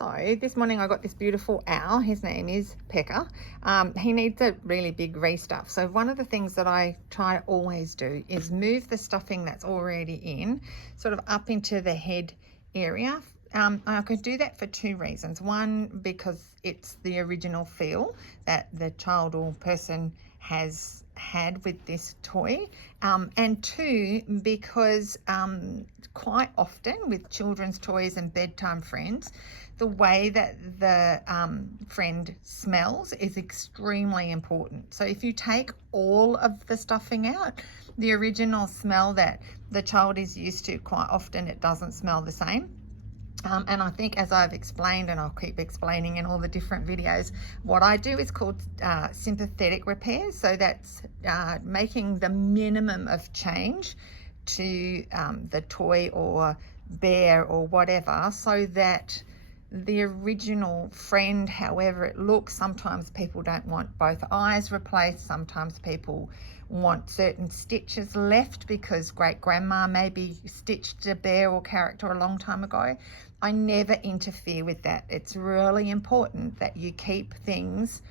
So this morning I got this beautiful owl. His name is Pecker. He needs a really big restuff. So one of the things that I try to always do is move the stuffing that's already in sort of up into the head area. I could do that for two reasons. One, because it's the original feel that the child or person has had with this toy, and two, because quite often with children's toys and bedtime friends, the way that the friend smells is extremely important. So if you take all of the stuffing out, the original smell that the child is used to, quite often it doesn't smell the same. And I think, as I've explained, and I'll keep explaining in all the different videos, what I do is called sympathetic repairs. So that's making the minimum of change to the toy or bear or whatever, so that the original friend, however it looks, sometimes people don't want both eyes replaced, sometimes people want certain stitches left because great grandma maybe stitched a bear or character a long time ago. I never interfere with that. It's really important that you keep things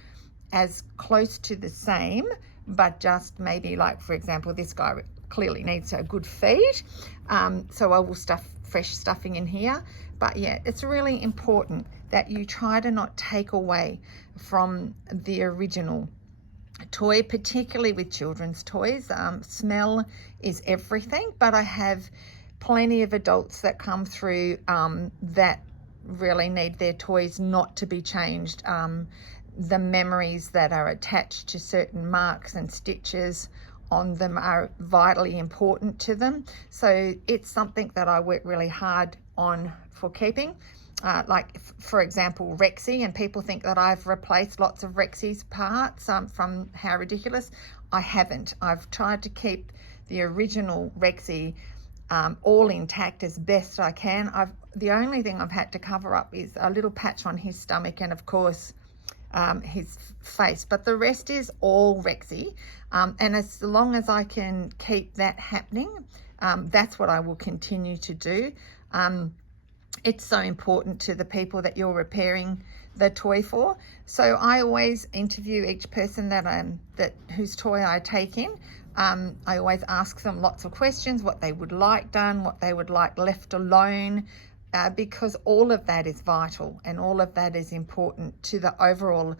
as close to the same, but just maybe, like for example, this guy clearly needs a good feed, so I will stuff fresh stuffing in here. But yeah, it's really important that you try to not take away from the original toy, particularly with children's toys. Smell is everything, but I have plenty of adults that come through that really need their toys not to be changed. The memories that are attached to certain marks and stitches on them are vitally important to them. So it's something that I work really hard on for keeping. Like for example, Rexy, and people think that I've replaced lots of Rexy's parts from How Ridiculous. I haven't. I've tried to keep the original Rexy all intact as best I can. The only thing I've had to cover up is a little patch on his stomach and of course his face, but the rest is all Rexy, and as long as I can keep that happening, that's what I will continue to do. It's so important to the people that you're repairing the toy for. So I always interview each person that whose toy I take in. I always ask them lots of questions, what they would like done, what they would like left alone, because all of that is vital and all of that is important to the overall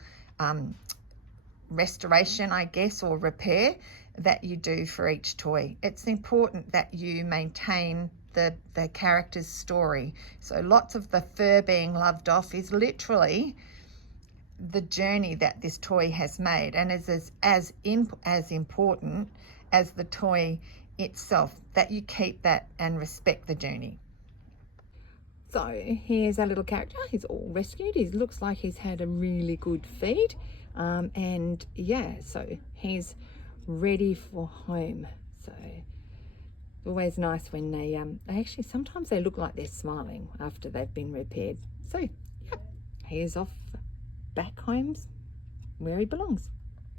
restoration, I guess, or repair that you do for each toy. It's important that you maintain the character's story. So lots of the fur being loved off is literally the journey that this toy has made, and is as important as the toy itself, that you keep that and respect the journey. So here's our little character. He's all rescued. He looks like he's had a really good feed, and yeah, so he's ready for home. So always nice when they actually, sometimes they look like they're smiling after they've been repaired. So yeah, he's off back home where he belongs.